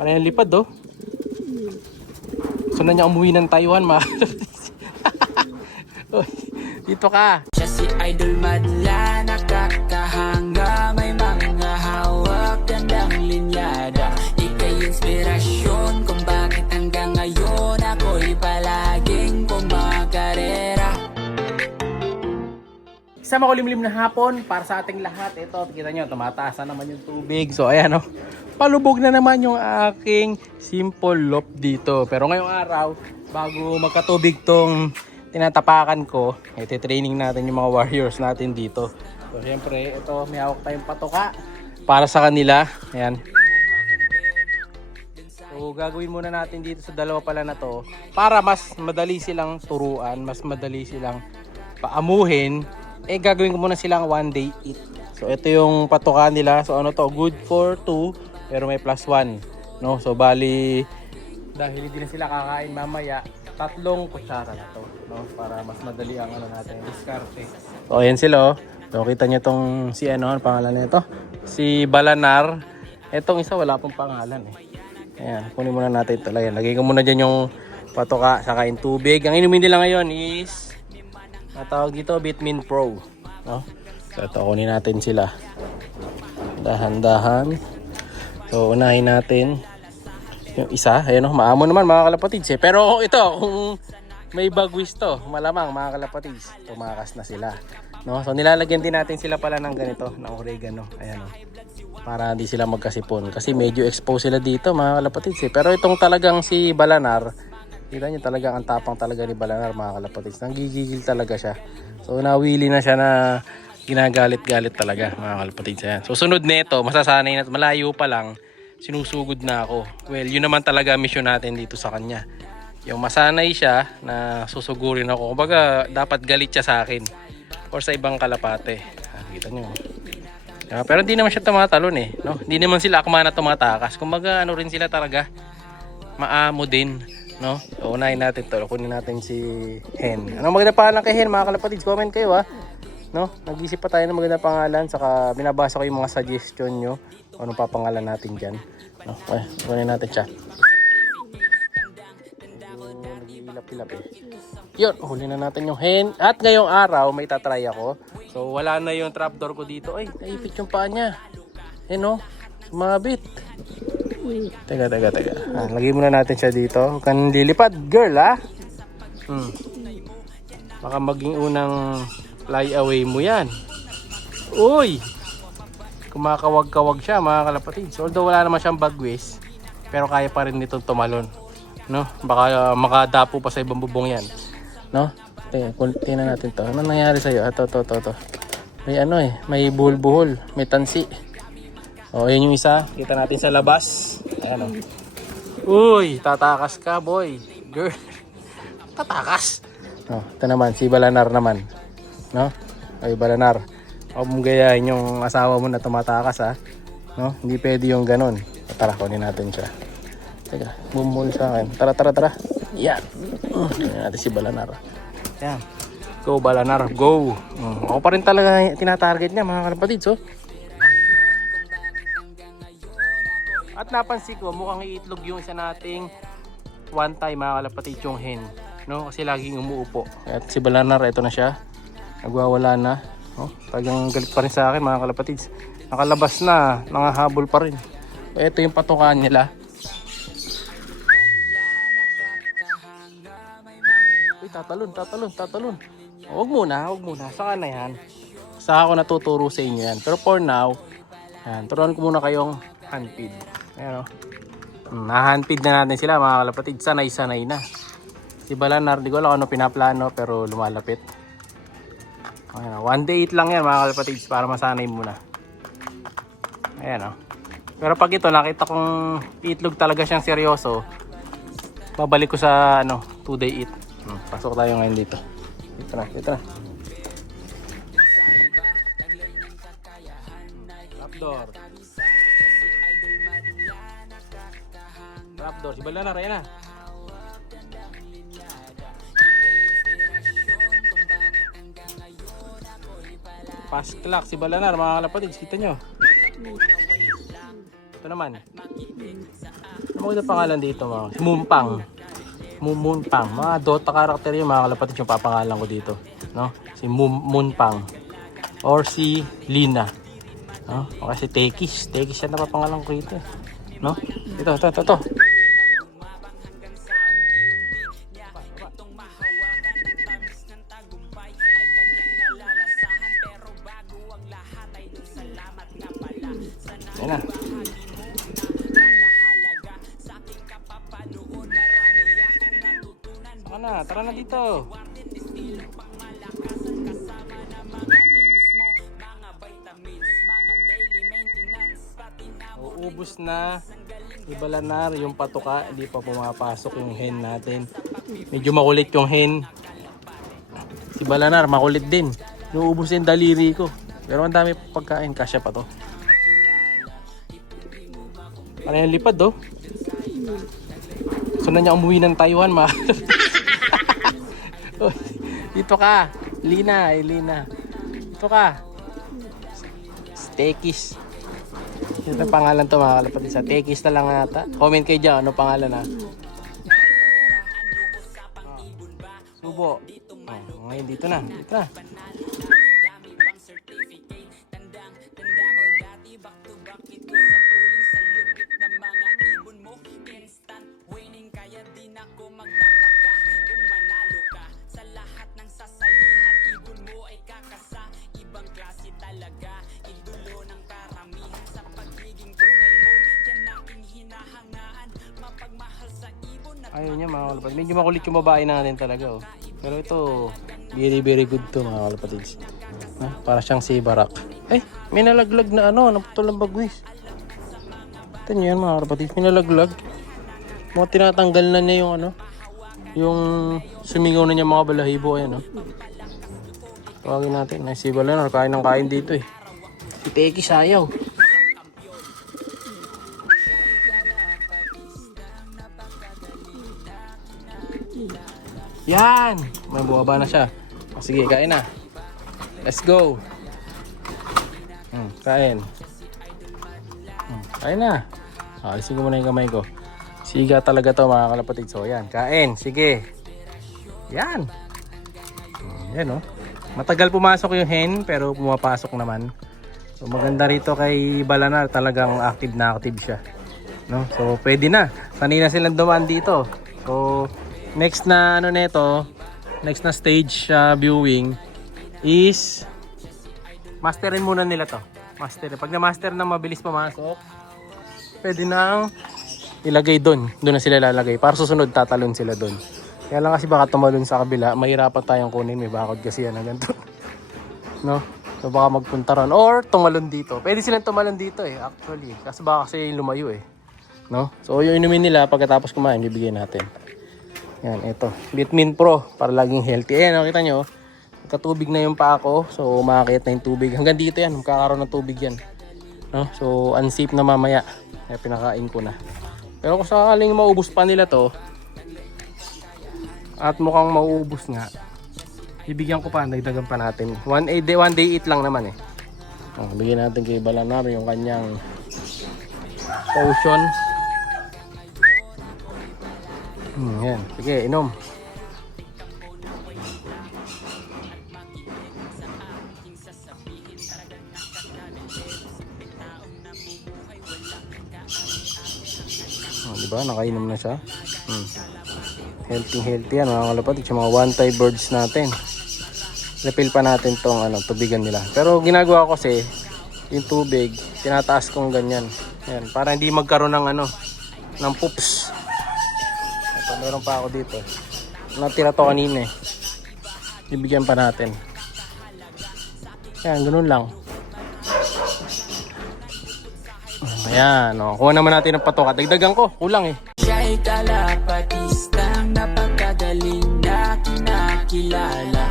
Parang yung lipad oh. Gusto na niya umuwi ng Taiwan mga Uy, dito ka. Siya si Idol madla, nakakahanga, may mga hawak, gandang linyada. Ika'y inspirasyon kung bakit hanggang ngayon ako'y palaging pumakarera. Isang makulimlim na hapon para sa ating lahat. Ito, kita nyo, tumataas na naman yung tubig. So ayan oh, palubog na naman yung aking simple loop dito. Pero ngayong araw, bago magkatubig tong tinatapakan ko, iti-training natin yung mga warriors natin dito. So syempre, ito, may hawak tayong patoka para sa kanila. Ayan. So gagawin muna natin dito sa dalawa pala na to para mas madali silang turuan, mas madali silang paamuhin. Gagawin ko muna silang one day eat. So ito yung patoka nila. So ano to, good for 2 pero may plus 1, no? So bali, dahil hindi na sila kakain mamaya, 3 kutsara na to, no? Para mas madali ang ano natin, diskarte. So ayan sila oh. So kita nyo tong si ano, ang pangalan nito, si Balanar. Etong isa wala pong pangalan eh. Ayan, kunin muna natin ito. Ayan, lagay ko muna dyan yung patoka sa kain tubig. Ang inumin nila ngayon is tawag dito Vitamin Pro, no? So ito, kunin natin sila dahan-dahan. So unahin natin yung isa. Ayan o, maamo naman mga kalapatids eh. Pero ito, kung may bagwis to, malamang mga kalapatids, tumakas na sila, no? So nilalagyan din natin sila pala ng ganito, ng oregano. Ayan o, para hindi sila magkasipon. Kasi medyo exposed sila dito mga kalapatids eh. Pero itong talagang si Balanar, kita nyo talagang ang tapang talaga ni Balanar mga kalapatids. Nanggigigil talaga siya. So nawili na siya na ginagalit-galit talaga mga kalapatids. Ayan. So sunod nito, masasanay na, malayo pa lang, sinusugod na ako. Well, yun naman talaga mission natin dito sa kanya. Yung masanay siya na susugurin ako. Kumbaga, dapat galit siya sa akin or sa ibang kalapate. Kita nyo. Pero hindi naman siya tumatalon eh, no? Hindi naman sila akma na tumatakas. Kumbaga, ano rin sila talaga, maamo din, no? So, unahin natin to. Kunin natin si Hen. Anong maganda pangalan kay Hen mga kalapatids? Comment kayo ha. No? Nag-isip pa tayo ng maganda pangalan. Saka binabasa ko yung mga suggestion nyo. Anong papangalan natin dyan. No? Okay, kunin natin siya. Nag-iilap-ilap eh. Yun, huli na natin yung Hen. At ngayong araw, may tatry ako. So wala na yung trapdoor ko dito. Ay, naipit yung paa niya. No? Sumabit. Teka. Lagay muna natin siya dito. Huwag kang lilipad, girl ha. Baka maging unang fly away mo yan. Uy! Kumakawag-kawag siya mga kalapatids. Although wala naman siyang bagwis, pero kaya pa rin nitong tumalon, no? Baka makadapo pa sa ibang bubong yan, no? Tingnan natin to. Ano nangyari sa'yo? Ito. May ano eh, may buhol-buhol, may tansi. O, yun yung isa. Kita natin sa labas. Ayan o. Uy, tatakas ka boy. Girl. Tatakas. No, ito naman, si Balanar naman. No? Ay, Balanar. Huwag mong gayahin yung asawa mo na tumatakas ha. No? Hindi pwede yung ganun. Tara, kunin natin siya. Teka, bumuhol sa akin. Tara. Yan. Kunin natin si Balanar. Yan. Go Balanar, go. Ako pa rin talaga tinatarget niya mga kalapatids oh. At napansin ko, mukhang iitlog yung isa nating one time mga kalapatids yung hen, no? Kasi laging umuupo. At si Balanar, ito na siya. Nagwawala na. Oh, talagang galit pa rin sa akin mga kalapatids. Nakalabas na, nangahabol pa rin. Ito yung patukaan nila. Uy, tatalon. Huwag muna. Saka na yan. Saka ako natuturo sa inyo yan. Pero for now, yan, turuan ko muna kayong handpid. Ayan o. Na-handpid na natin sila mga kalapatids. Sanay na. Si Balanar, di ko alam ano pinaplano pero lumalapit. Ayan o. One day eat lang yan mga kalapatids para masanay muna. Ayan o. Pero pag ito nakita kong itlog talaga siyang seryoso, babalik ko sa 2-day eat. Pasok tayo ngayon dito. Dito na. Trapdoor. Si Balanar, ayan na. Fast clock si Balanar mga kalapatids. Kita nyo. Ito naman. Ano pangalan dito mga? Mumpang. Mumpang. Mga Dota character yung mga kalapatid yung papangalan ko dito. No? Si Mumpang. Or si Lina. No? O kasi Tekis. Tekis yan na papangalan ko dito. No? Ito. Ayan na. Tara na dito. Uubos na ibalanar yung patuka, hindi pa pumapasok yung hen natin. Medyo makulit yung hen. Si Balanar makulit din. Nuubos yung daliri ko. Pero ang dami pagkain, kasya pa to. Ano yung lipad do? Gusto na niya umuwi ng Taiwan ma. Dito ka, Lina. Dito ka. Tekis. Ito pangalan to mga kalapatid. Sa Tekis na lang ata. Comment kayo dyan, ano pangalan ha? Subo. Ngayon dito na. Ayaw niya mga kalapatids. Medyo makulit yung babae natin talaga oh. Pero ito, very good to mga kalapatids. Para siyang si Barak. Ay, may nalaglag na ano, naputol ang bagwis. Ito niyo yan mga kalapatids, may nalaglag. Mga tinatanggal na niya yung ano, yung sumingaw na niya mga balahibo. Ayan oh. Tawagin natin, ay si Balanar, kain ng kain dito eh. Si Tekis ayaw. Yan! May buwaba na siya. Sige, kain na. Let's go! Kain. Kain na. Alisin ko muna yung kamay ko. Siga talaga to mga kalapatid. So, yan. Kain. Sige. Yan. Yan oh. Matagal pumasok yung hen, pero pumapasok naman. So, maganda rito kay Balanar. Talagang active na active siya. No? So, pwede na. Kanina silang dumaan dito. So, next na ano nito, next na stage viewing is masterin muna nila to. Pag na-master na mabilis pumasok, pwede nang ilagay doon. Doon na sila lalagay. Para susunod tatalon sila doon. Kaya lang kasi baka tumalon sa kabila, mahirapan tayong kunin. May bakod kasi yan na ganito. No? So baka magpunta ron or tumalon dito. Pwede silang tumalon dito eh actually. Kasi baka kasi lumayo eh. No? So yung inumin nila pagkatapos kumain, bibigyan natin. Yan, ito. Vitamin Pro para laging healthy. Ayan, nakita nyo. Katubig na yung paa ko. So, umakit na yung tubig. Hanggang dito yan. Magkakaroon ng tubig yan. No? So, unsafe na mamaya. Kaya pinakain ko na. Pero kung sakaling maubos pa nila to, at mukhang mauubos nga, ibigyan ko pa. Dagdagan pa natin. One day eat lang naman eh. Bigyan natin kay Balanar yung kanyang potion. Yan. Sige, inom. Diba? Nakainom na siya. Healthy yan mga kalapatid. Yung mga one-tie birds natin. Refill pa natin tong tubigan nila. Pero ginagawa ko kasi yung tubig, tinataas kong ganyan. Yan, para hindi magkaroon ng ng poops. Meron pa ako dito. Natira to kanina eh. Ibigyan pa natin. Yan, ganun lang. Ayan, o. Kuha naman natin ng patoka. Dagdagan ko, kulang eh. Siya'y kalapatistang napakagaling na kinakilala.